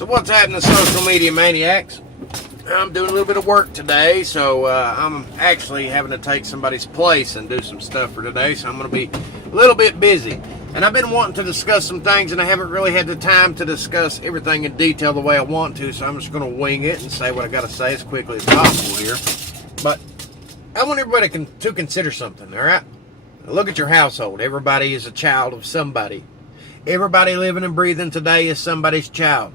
So what's happening, social media maniacs? I'm doing a little bit of work today, so I'm actually having to take somebody's place and do some stuff for today, so I'm going to be a little bit busy. And I've been wanting to discuss some things, and I haven't really had the time to discuss everything in detail the way I want to, so I'm just going to wing it and say what I got to say as quickly as possible here. But I want everybody to consider something, all right? Look at your household. Everybody is a child of somebody. Everybody living and breathing today is somebody's child.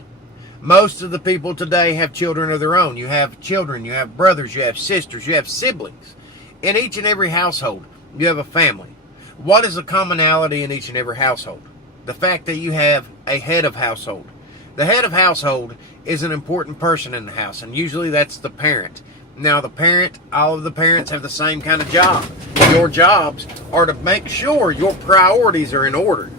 Most of the people today have children of their own. You have children, you have brothers, you have sisters, you have siblings. In each and every household, you have a family. What is the commonality in each and every household? The fact that you have a head of household. The head of household is an important person in the house, and usually that's the parent. Now, all of the parents have the same kind of job. Your jobs are to make sure your priorities are in order.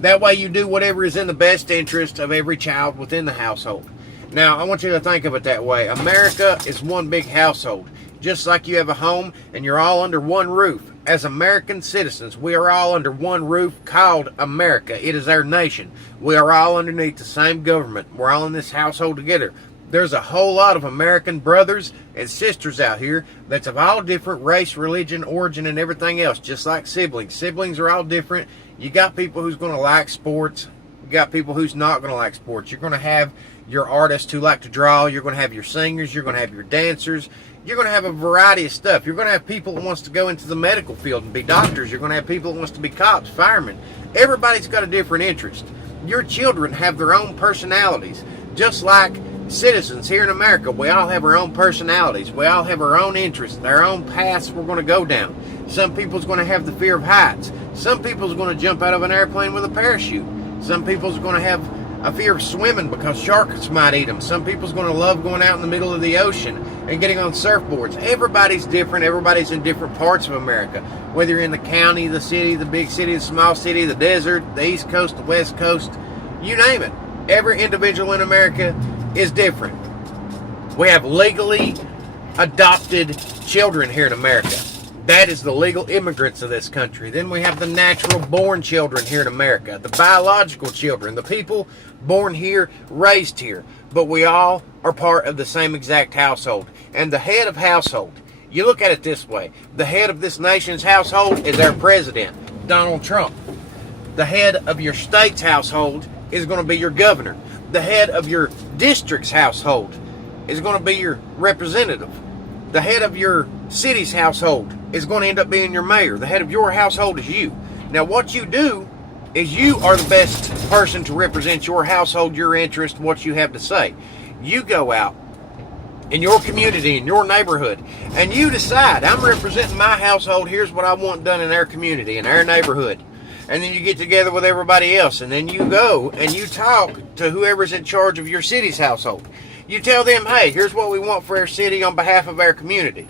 That way you do whatever is in the best interest of every child within the household. Now, I want you to think of it that way. America is one big household. Just like you have a home and you're all under one roof. As American citizens, we are all under one roof called America. It is our nation. We are all underneath the same government. We're all in this household together. There's a whole lot of American brothers and sisters out here that's of all different race, religion, origin, and everything else, just like siblings. Siblings are all different. You got people who's going to like sports. You got people who's not going to like sports. You're going to have your artists who like to draw. You're going to have your singers. You're going to have your dancers. You're going to have a variety of stuff. You're going to have people that wants to go into the medical field and be doctors. You're going to have people that wants to be cops, firemen. Everybody's got a different interest. Your children have their own personalities, just like citizens here in America. We all have our own personalities. We all have our own interests, our own paths we're going to go down. Some people's going to have the fear of heights. Some people's going to jump out of an airplane with a parachute. Some people's going to have a fear of swimming because sharks might eat them. Some people's going to love going out in the middle of the ocean and getting on surfboards. Everybody's different. Everybody's in different parts of America. Whether you're in the county, the city, the big city, the small city, the desert, the East Coast, the West Coast, you name it. Every individual in America is different. We have legally adopted children here in America. That is the legal immigrants of this country. Then we have the natural born children here in America, the biological children, the people born here, raised here. But we all are part of the same exact household. And the head of household, you look at it this way. The head of this nation's household is our president, Donald Trump. The head of your state's household is going to be your governor. The head of your district's household is going to be your representative. The head of your city's household is going to end up being your mayor. The head of your household is you. Now, what you do is you are the best person to represent your household, your interest, what you have to say. You go out in your community, in your neighborhood, and you decide, I'm representing my household, here's what I want done in our community, in our neighborhood. And then you get together with everybody else, and then you go and you talk to whoever's in charge of your city's household. You tell them, hey, here's what we want for our city on behalf of our community.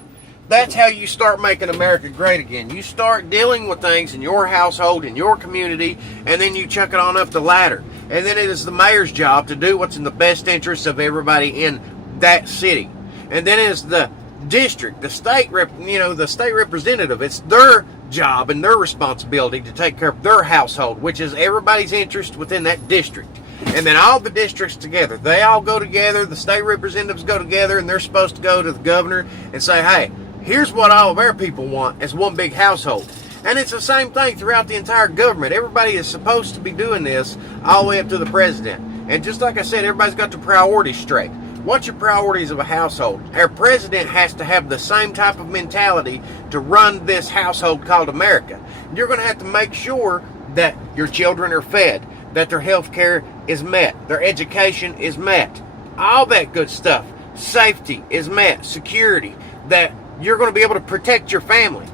That's how you start making America great again. You start dealing with things in your household, in your community, and then you chuck it on up the ladder. And then it is the mayor's job to do what's in the best interest of everybody in that city. And then it's the district, the state representative. It's their job and their responsibility to take care of their household, which is everybody's interest within that district. And then all the districts together, they all go together, the state representatives go together, and they're supposed to go to the governor and say, hey, here's what all of our people want as one big household. And it's the same thing throughout the entire government. Everybody is supposed to be doing this all the way up to the president. And just like I said, everybody's got their priorities straight. What's your priorities of a household? Our president has to have the same type of mentality to run this household called America. You're going to have to make sure that your children are fed, that their health care is met, their education is met, all that good stuff. Safety is met, security, that you're going to be able to protect your family.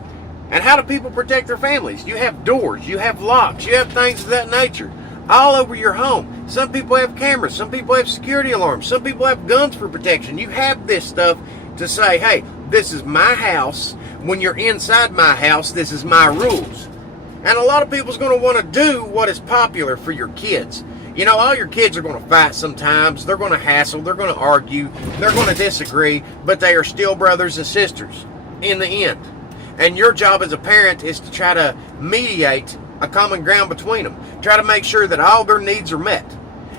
And how do people protect their families? You have doors, you have locks, you have things of that nature all over your home. Some people have cameras, some people have security alarms, some people have guns for protection. You have this stuff to say, hey, this is my house. When you're inside my house, this is my rules. And a lot of people's going to want to do what is popular for your kids. You know, all your kids are going to fight sometimes. They're going to hassle. They're going to argue. They're going to disagree. But they are still brothers and sisters in the end. And your job as a parent is to try to mediate a common ground between them. Try to make sure that all their needs are met.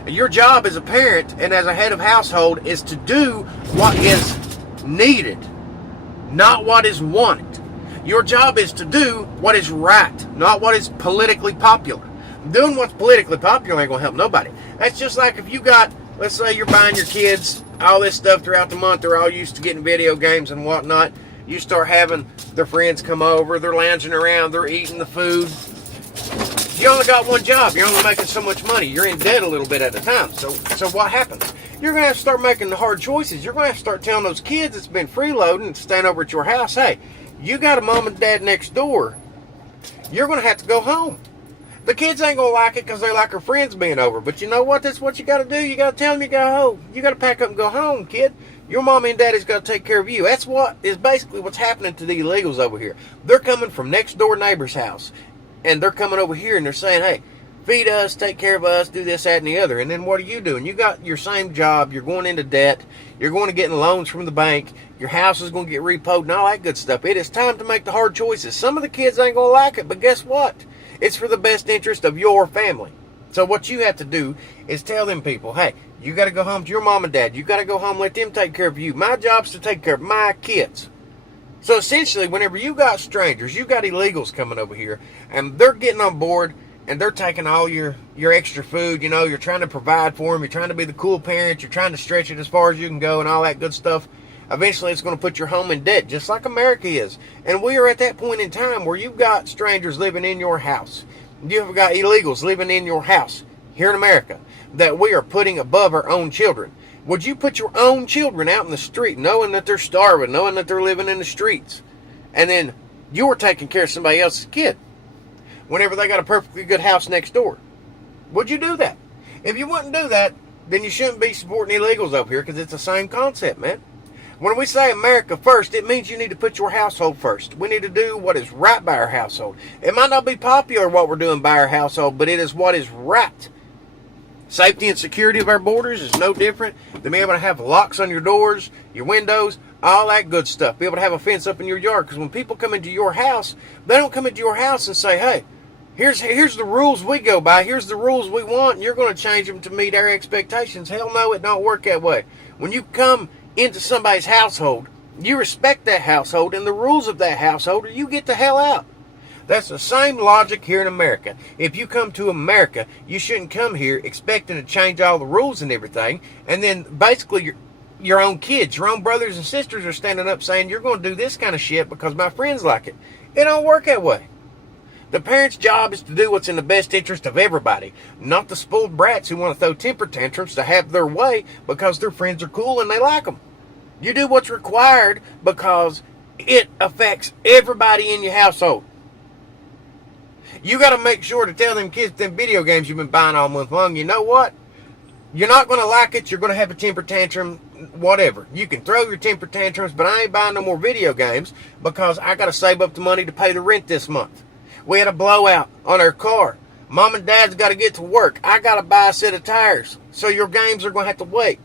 Your job as a parent and as a head of household is to do what is needed, not what is wanted. Your job is to do what is right, not what is politically popular. Doing what's politically popular ain't gonna help nobody. That's just like if you got, let's say you're buying your kids all this stuff throughout the month. They're all used to getting video games and whatnot. You start having their friends come over, they're lounging around, they're eating the food. You only got one job. You're only making so much money. You're in debt a little bit at a time. So what happens? You're going to have to start making the hard choices. You're going to have to start telling those kids that's been freeloading and staying over at your house, hey, you got a mom and dad next door. You're going to have to go home. The kids ain't going to like it because they like their friends being over. But you know what? That's what you got to do. You got to tell them you go home. You got to pack up and go home, kid. Your mommy and daddy's got to take care of you. That's what is basically what's happening to the illegals over here. They're coming from next door neighbor's house. And they're coming over here and they're saying, hey, feed us, take care of us, do this, that, and the other. And then what are you doing? You got your same job. You're going into debt. You're going to get loans from the bank. Your house is going to get repoed and all that good stuff. It is time to make the hard choices. Some of the kids ain't going to like it, but guess what? It's for the best interest of your family. So what you have to do is tell them people, hey, you got to go home to your mom and dad. You got to go home, let them take care of you. My job's to take care of my kids. So essentially, whenever you got strangers, you got illegals coming over here, and they're getting on board, and they're taking all your extra food, you know, you're trying to provide for them, you're trying to be the cool parent, you're trying to stretch it as far as you can go, and all that good stuff. Eventually, it's going to put your home in debt, just like America is. And we are at that point in time where you've got strangers living in your house. You've got illegals living in your house here in America that we are putting above our own children. Would you put your own children out in the street knowing that they're starving, knowing that they're living in the streets, and then you're taking care of somebody else's kid whenever they got a perfectly good house next door? Would you do that? If you wouldn't do that, then you shouldn't be supporting illegals over here, because it's the same concept, man. When we say America first, it means you need to put your household first. We need to do what is right by our household. It might not be popular what we're doing by our household, but it is what is right. Safety and security of our borders is no different than being able to have locks on your doors, your windows, all that good stuff. Be able to have a fence up in your yard. Because when people come into your house, they don't come into your house and say, hey, here's the rules we go by. Here's the rules we want. And you're going to change them to meet our expectations. Hell no, it don't work that way. When you come into somebody's household, you respect that household and the rules of that household, or you get the hell out. That's the same logic here in America. If you come to America, you shouldn't come here expecting to change all the rules and everything, and then basically your own kids, your own brothers and sisters are standing up saying, you're going to do this kind of shit because my friends like it. It don't work that way. The parent's job is to do what's in the best interest of everybody, not the spoiled brats who want to throw temper tantrums to have their way because their friends are cool and they like them. You do what's required because it affects everybody in your household. You got to make sure to tell them kids them video games you've been buying all month long, you know what? You're not going to like it. You're going to have a temper tantrum, whatever. You can throw your temper tantrums, but I ain't buying no more video games because I got to save up the money to pay the rent this month. We had a blowout on our car. Mom and Dad's got to get to work. I got to buy a set of tires. So your games are going to have to wait.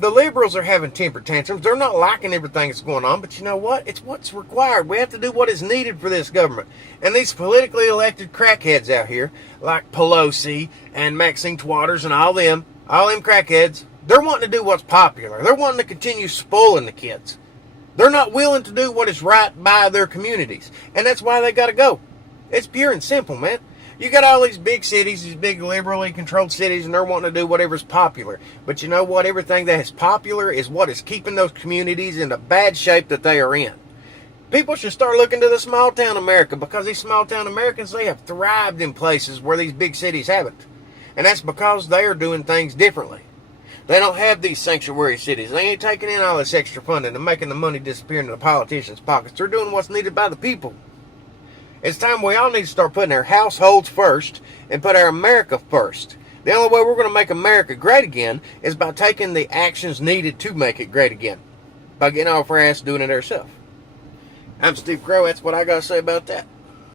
The liberals are having temper tantrums. They're not liking everything that's going on, but you know what? It's what's required. We have to do what is needed for this government. And these politically elected crackheads out here, like Pelosi and Maxine Waters and all them crackheads, they're wanting to do what's popular. They're wanting to continue spoiling the kids. They're not willing to do what is right by their communities. And that's why they got to go. It's pure and simple, man. You got all these big cities, these big liberally controlled cities, and they're wanting to do whatever's popular. But you know what? Everything that is popular is what is keeping those communities in the bad shape that they are in. People should start looking to the small town America, because these small town Americans, they have thrived in places where these big cities haven't. And that's because they are doing things differently. They don't have these sanctuary cities. They ain't taking in all this extra funding and making the money disappear into the politicians' pockets. They're doing what's needed by the people. It's time we all need to start putting our households first and put our America first. The only way we're going to make America great again is by taking the actions needed to make it great again. By getting off our ass doing it ourselves. I'm Steve Crow. That's what I got to say about that.